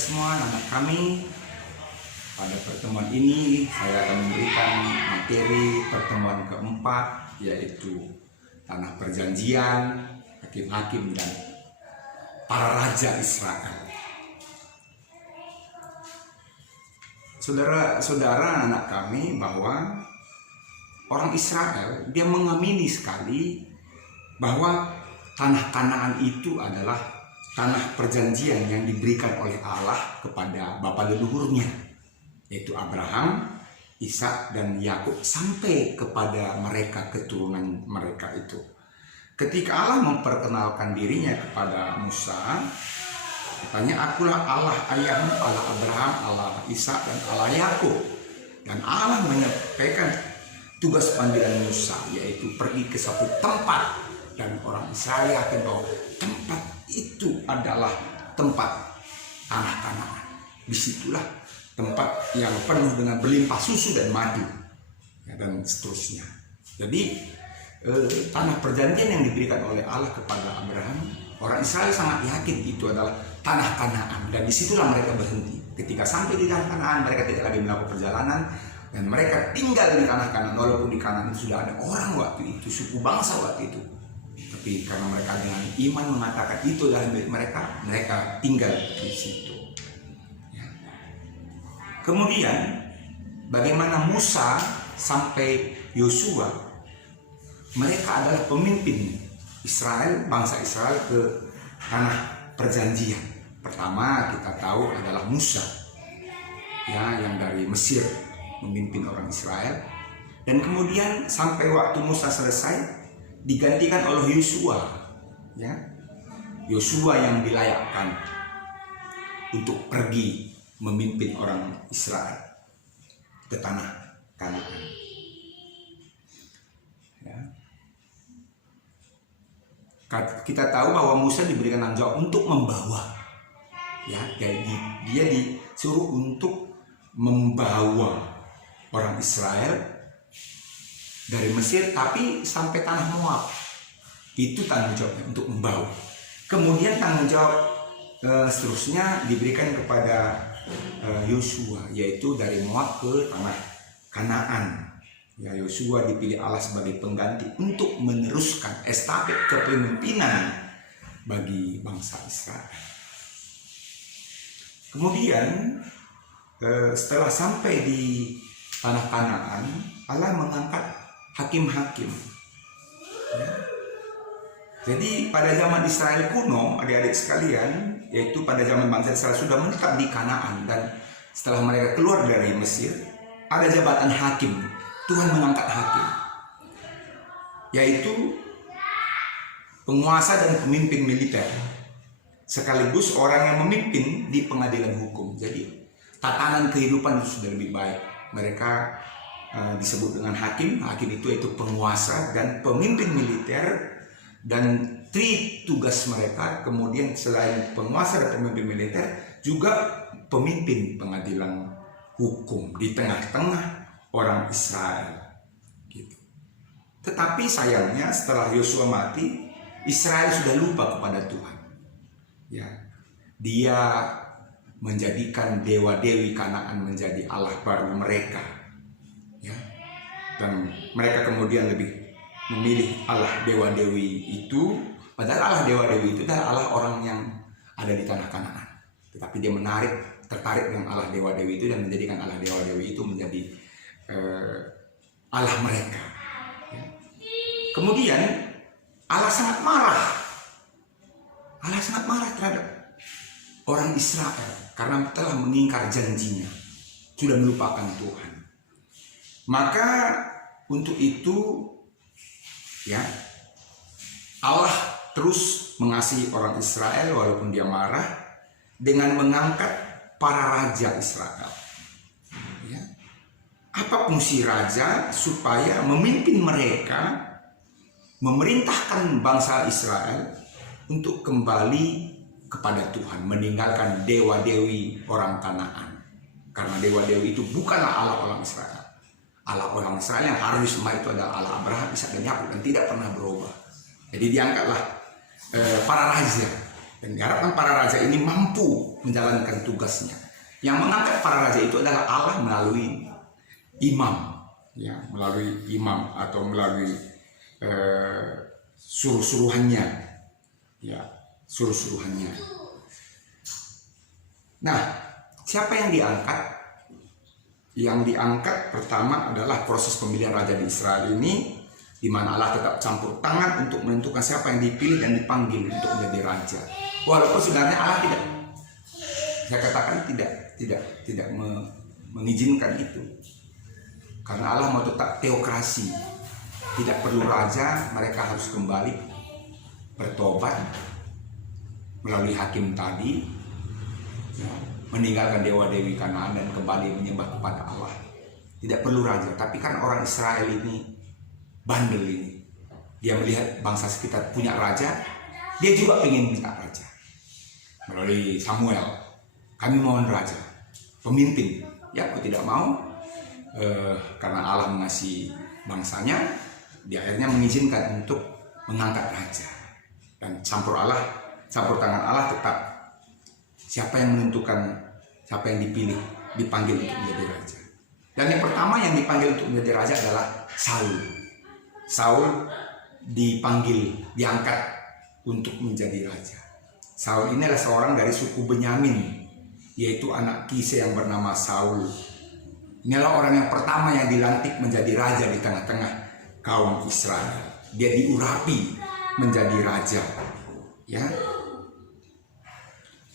semua, anak kami. Pada pertemuan ini saya akan memberikan materi pertemuan keempat, yaitu Tanah Perjanjian, hakim-hakim dan para raja Israel. Saudara-saudara anak kami, bahwa orang Israel dia mengamini sekali bahwa tanah Kanaan itu adalah tanah perjanjian yang diberikan oleh Allah kepada bapa leluhurnya, yaitu Abraham, Ishak dan Yakub, sampai kepada mereka, keturunan mereka itu. Ketika Allah memperkenalkan dirinya kepada Musa, katanya, "Akulah Allah ayahmu, Allah Abraham, Allah Ishak dan Allah Yakub." Dan Allah menyampaikan tugas panggilan Musa, yaitu pergi ke satu tempat, dan orang Israel yakin bahwa tempat itu adalah tempat tanah Kanaan. Disitulah tempat yang penuh dengan berlimpah susu dan madu, ya, dan seterusnya. Jadi tanah perjanjian yang diberikan oleh Allah kepada Abraham, orang Israel sangat yakin itu adalah tanah Kanaan, dan disitulah mereka berhenti. Ketika sampai di tanah Kanaan, mereka tidak lagi melakukan perjalanan, dan mereka tinggal di tanah Kanaan. Walaupun di Kanaan itu sudah ada orang waktu itu, suku bangsa waktu itu, tapi karena mereka dengan iman mengatakan itu adalah milik mereka, mereka tinggal di situ. Ya. Kemudian bagaimana Musa sampai Yosua, mereka adalah pemimpin Israel, bangsa Israel ke tanah perjanjian. Pertama kita tahu adalah Musa, ya, yang dari Mesir memimpin orang Israel, dan kemudian sampai waktu Musa selesai digantikan oleh Yosua, ya, Yosua yang dilayakkan untuk pergi memimpin orang Israel ke tanah Kanaan. Ya. Kita tahu bahwa Musa diberikan tanggung jawab untuk membawa, ya, jadi dia disuruh untuk membawa orang Israel dari Mesir tapi sampai tanah Moab. Itu tanggung jawabnya, untuk membawa. Kemudian tanggung jawab seterusnya diberikan kepada Yosua, yaitu dari Moab ke tanah Kanaan. Ya, Yosua dipilih Allah sebagai pengganti untuk meneruskan estafet kepemimpinan bagi bangsa Israel. Kemudian setelah sampai di tanah Kanaan, Allah mengangkat hakim-hakim. Ya. Jadi pada zaman Israel kuno, adik-adik sekalian, yaitu pada zaman bangsa Israel sudah menetap di Kanaan, dan setelah mereka keluar dari Mesir, ada jabatan hakim. Tuhan mengangkat hakim, yaitu penguasa dan pemimpin militer, sekaligus orang yang memimpin di pengadilan hukum. Jadi tatanan kehidupan itu sudah lebih baik. Mereka disebut dengan hakim. Hakim itu yaitu penguasa dan pemimpin militer, dan tugas mereka kemudian selain penguasa dan pemimpin militer juga pemimpin pengadilan hukum di tengah-tengah orang Israel, gitu. Tetapi sayangnya setelah Yosua mati, Israel sudah lupa kepada Tuhan. Ya, dia menjadikan dewa-dewi Kanaan menjadi Allah baru mereka. Ya. Dan mereka kemudian lebih memilih Allah dewa-dewi itu, padahal Allah dewa-dewi itu adalah Allah orang yang ada di tanah Kanaan. Tetapi dia tertarik dengan Allah dewa-dewi itu dan menjadikan Allah dewa-dewi itu menjadi Allah mereka. Ya. Kemudian Allah sangat marah. Allah sangat marah terhadap orang Israel karena telah mengingkar janjinya, sudah melupakan Tuhan. Maka untuk itu, ya, Allah terus mengasihi orang Israel walaupun dia marah, dengan mengangkat para raja Israel. Ya. Apa fungsi raja? Supaya memimpin mereka, memerintahkan bangsa Israel untuk kembali kepada Tuhan, meninggalkan dewa-dewi orang Kanaan. Karena dewa-dewi itu bukanlah Allah orang Israel. Allah orang Israel yang harus disembah itu adalah Allah Abraham, Ishak dan Yakub, dan tidak pernah berubah. Jadi diangkatlah para raja Dan diharapkan para raja ini mampu menjalankan tugasnya. Yang mengangkat para raja itu adalah Allah melalui imam, ya, melalui imam atau melalui suruh-suruhannya, ya, suruh-suruhannya. Nah, siapa yang diangkat? Yang diangkat pertama adalah proses pemilihan raja di Israel ini, di mana Allah tetap campur tangan untuk menentukan siapa yang dipilih dan dipanggil untuk menjadi raja. Walaupun sebenarnya Allah tidak, saya katakan tidak mengizinkan itu, karena Allah mau tetap teokrasi, tidak perlu raja, mereka harus kembali bertobat melalui hakim tadi, ya, meninggalkan dewa-dewi Kanaan dan kembali menyembah kepada Allah. Tidak perlu raja, tapi kan orang Israel ini bandel ini, dia melihat bangsa sekitar punya raja, dia juga ingin minta raja. Melalui Samuel, kami mohon raja, pemimpin. Ya, kau tidak mau, karena Allah mengasihi bangsanya, dia akhirnya mengizinkan untuk mengangkat raja. Dan campur tangan Allah tetap. Siapa yang menentukan, siapa yang dipilih, dipanggil untuk menjadi raja. Dan yang pertama yang dipanggil untuk menjadi raja adalah Saul. Saul dipanggil, diangkat untuk menjadi raja. Saul ini adalah seorang dari suku Benyamin, yaitu anak Kise yang bernama Saul. Inilah orang yang pertama yang dilantik menjadi raja di tengah-tengah kaum Israel. Dia diurapi menjadi raja.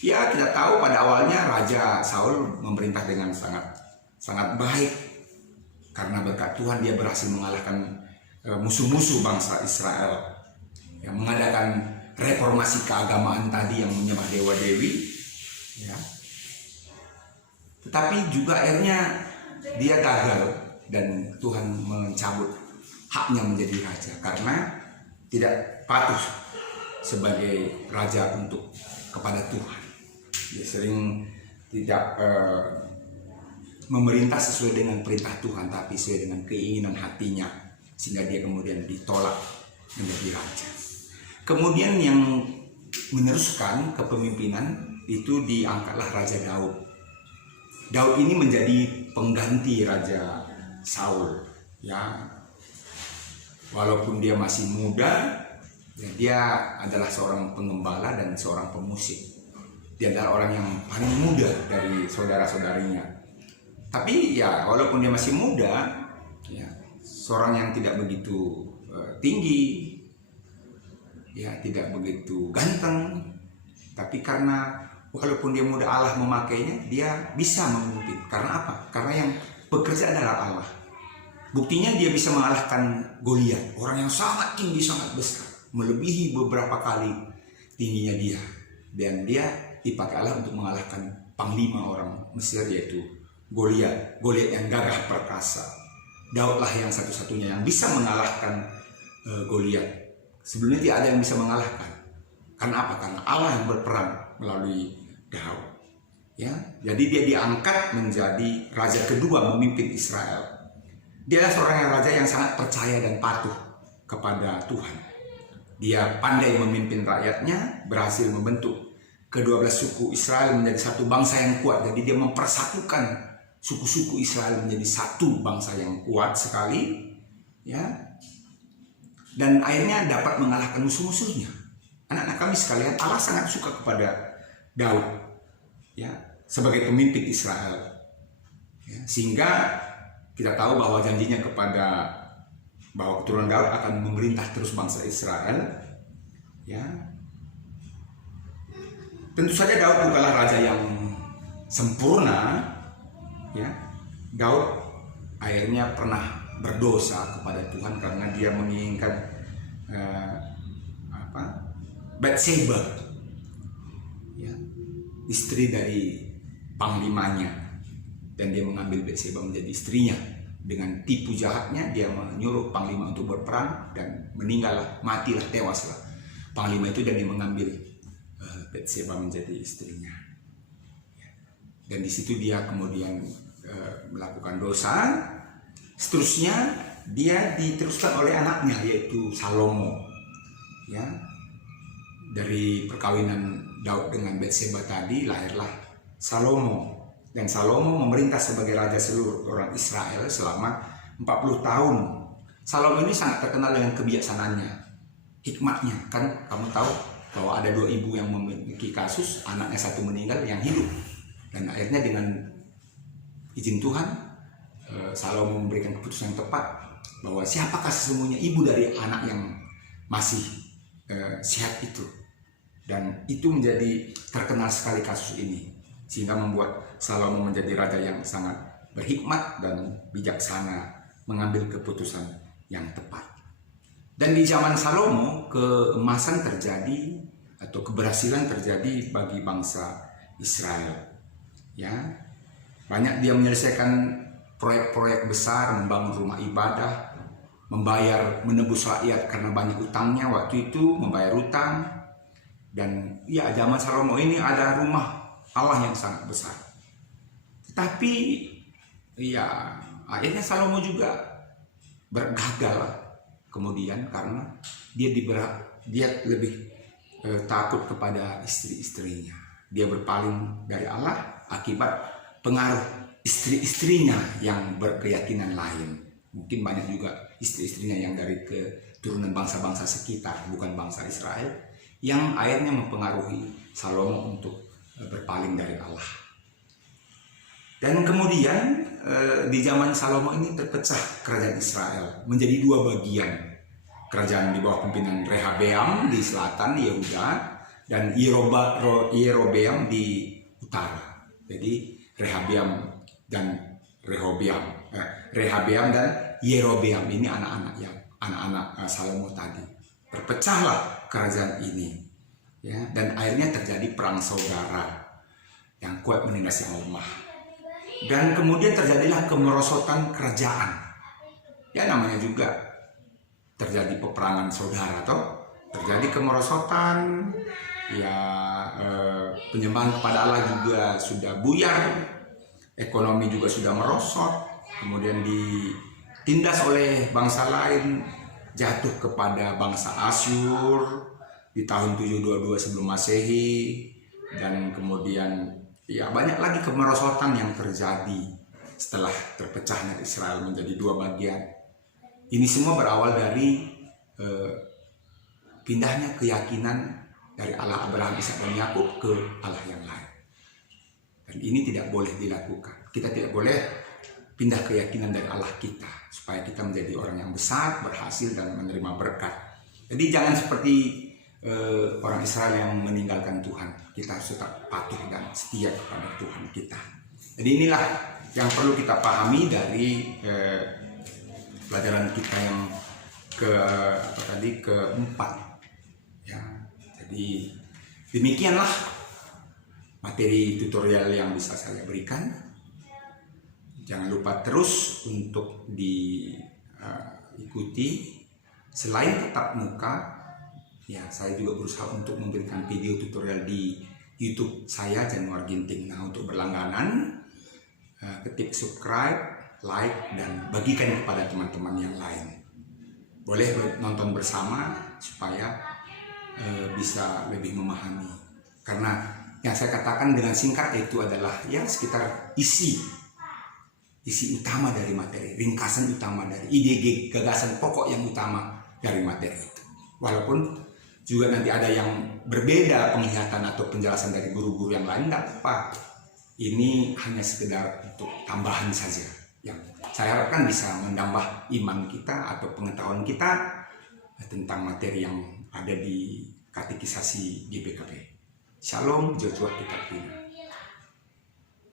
Ya, kita tahu pada awalnya Raja Saul memerintah dengan sangat baik, karena berkat Tuhan dia berhasil mengalahkan musuh-musuh bangsa Israel, yang mengadakan reformasi keagamaan tadi yang menyembah dewa-dewi, ya. Tetapi juga akhirnya dia gagal dan Tuhan mencabut haknya menjadi raja karena tidak patuh sebagai raja kepada Tuhan. Dia sering tidak memerintah sesuai dengan perintah Tuhan, tapi sesuai dengan keinginan hatinya, sehingga dia kemudian ditolak menjadi raja. Kemudian yang meneruskan kepemimpinan itu diangkatlah Raja Daud. Daud ini menjadi pengganti Raja Saul, ya. Walaupun dia masih muda, ya, dia adalah seorang pengembala dan seorang pemusik. Dia adalah orang yang paling muda dari saudara-saudarinya. Tapi ya, walaupun dia masih muda, ya, seorang yang tidak begitu tinggi, ya, tidak begitu ganteng, tapi karena walaupun dia muda, Allah memakainya, dia bisa memimpin. Karena apa? Karena yang bekerja adalah Allah. Buktinya dia bisa mengalahkan Goliat, orang yang sangat tinggi, sangat besar, melebihi beberapa kali tingginya dia. Dan dia dipakai Allah untuk mengalahkan panglima orang Mesir, yaitu Goliat yang gagah perkasa. Daudlah yang satu-satunya yang bisa mengalahkan Goliat. Sebelumnya tidak ada yang bisa mengalahkan. Karena apa? Karena Allah yang berperan melalui Daud. Ya, jadi dia diangkat menjadi raja kedua memimpin Israel. Dia adalah seorang raja yang sangat percaya dan patuh kepada Tuhan. Dia pandai memimpin rakyatnya, berhasil membentuk ke-12 suku Israel menjadi satu bangsa yang kuat. Jadi dia mempersatukan suku-suku Israel menjadi satu bangsa yang kuat sekali, ya. Dan akhirnya dapat mengalahkan musuh-musuhnya. Anak-anak kami sekalian, Allah sangat suka kepada Daud, ya, sebagai pemimpin Israel, ya, sehingga kita tahu bahwa janjinya bahwa keturunan Daud akan memerintah terus bangsa Israel, ya. Tentu saja Daud bukanlah raja yang sempurna, ya. Daud akhirnya pernah berdosa kepada Tuhan karena dia menginginkan Batseba, ya, istri dari panglimanya, dan dia mengambil Batseba menjadi istrinya. Dengan tipu jahatnya dia menyuruh panglima untuk berperang dan matilah, tewaslah panglima itu, dan dia mengambil Batseba menjadi istrinya. Dan di situ dia kemudian melakukan dosa. Seterusnya dia diteruskan oleh anaknya, yaitu Salomo, ya, dari perkawinan Daud dengan Batseba tadi lahirlah Salomo. Dan Salomo memerintah sebagai raja seluruh orang Israel selama 40 tahun. Salomo ini sangat terkenal dengan kebijaksananya, hikmatnya. Kan kamu tahu bahwa ada 2 ibu yang memiliki kasus, anaknya satu meninggal, yang hidup. Dan akhirnya dengan izin Tuhan, Salomo memberikan keputusan yang tepat bahwa siapakah sesungguhnya ibu dari anak yang masih sehat itu. Dan itu menjadi terkenal sekali kasus ini, sehingga membuat Salomo menjadi raja yang sangat berhikmat dan bijaksana mengambil keputusan yang tepat. Dan di zaman Salomo, keemasan terjadi atau keberhasilan terjadi bagi bangsa Israel. Ya, banyak dia menyelesaikan proyek-proyek besar, membangun rumah ibadah, menebus rakyat karena banyak utangnya waktu itu, membayar utang. Dan ya, zaman Salomo ini ada rumah Allah yang sangat besar. Tetapi ya, akhirnya Salomo juga bergagal kemudian karena dia lebih takut kepada istri-istrinya. Dia berpaling dari Allah akibat pengaruh istri-istrinya yang berkeyakinan lain. Mungkin banyak juga istri-istrinya yang dari keturunan bangsa-bangsa sekitar, bukan bangsa Israel, yang akhirnya mempengaruhi Salomo untuk berpaling dari Allah. Dan kemudian di zaman Salomo ini terpecah kerajaan Israel menjadi 2 bagian. Kerajaan di bawah pimpinan Rehabeam di selatan Yehuda dan Yerobeam di utara. Jadi Rehabeam dan Yerobeam ini anak-anak Salomo tadi. Terpecahlah kerajaan ini, ya, dan akhirnya terjadi perang saudara yang kuat menindas yang lemah. Dan kemudian terjadilah kemerosotan kerajaan. Ya, namanya juga terjadi peperangan saudara, toh terjadi kemerosotan. Ya, penyembahan kepada Allah juga sudah buyar, ekonomi juga sudah merosot, kemudian ditindas oleh bangsa lain, jatuh kepada bangsa Asyur di tahun 722 sebelum Masehi. Dan kemudian ya, banyak lagi kemerosotan yang terjadi setelah terpecahnya Israel menjadi 2 bagian. Ini semua berawal dari pindahnya keyakinan dari Allah Abraham, Ishak dan Yakub ke Allah yang lain. Dan ini tidak boleh dilakukan. Kita tidak boleh pindah keyakinan dari Allah kita supaya kita menjadi orang yang besar, berhasil, dan menerima berkat. Jadi jangan seperti orang Israel yang meninggalkan Tuhan. Kita harus tetap patuh dan setia kepada Tuhan kita. Jadi inilah yang perlu kita pahami dari pelajaran kita yang keempat. Ya, jadi demikianlah materi tutorial yang bisa saya berikan. Jangan lupa terus untuk diikuti. Selain tatap muka, ya, saya juga berusaha untuk memberikan video tutorial di YouTube saya, Januar Ginting. Nah, untuk berlangganan, ketik subscribe, like, dan bagikan kepada teman-teman yang lain. Boleh nonton bersama supaya bisa lebih memahami. Karena yang saya katakan dengan singkat itu adalah ya sekitar isi utama dari materi, ringkasan utama dari ide gagasan pokok yang utama dari materi itu. Walaupun juga nanti ada yang berbeda penglihatan atau penjelasan dari guru-guru yang lain, tidak apa. Ini hanya sekedar untuk tambahan saja yang saya harapkan bisa menambah iman kita atau pengetahuan kita tentang materi yang ada di katekisasi GBKP. Shalom, Joshua Kitabina.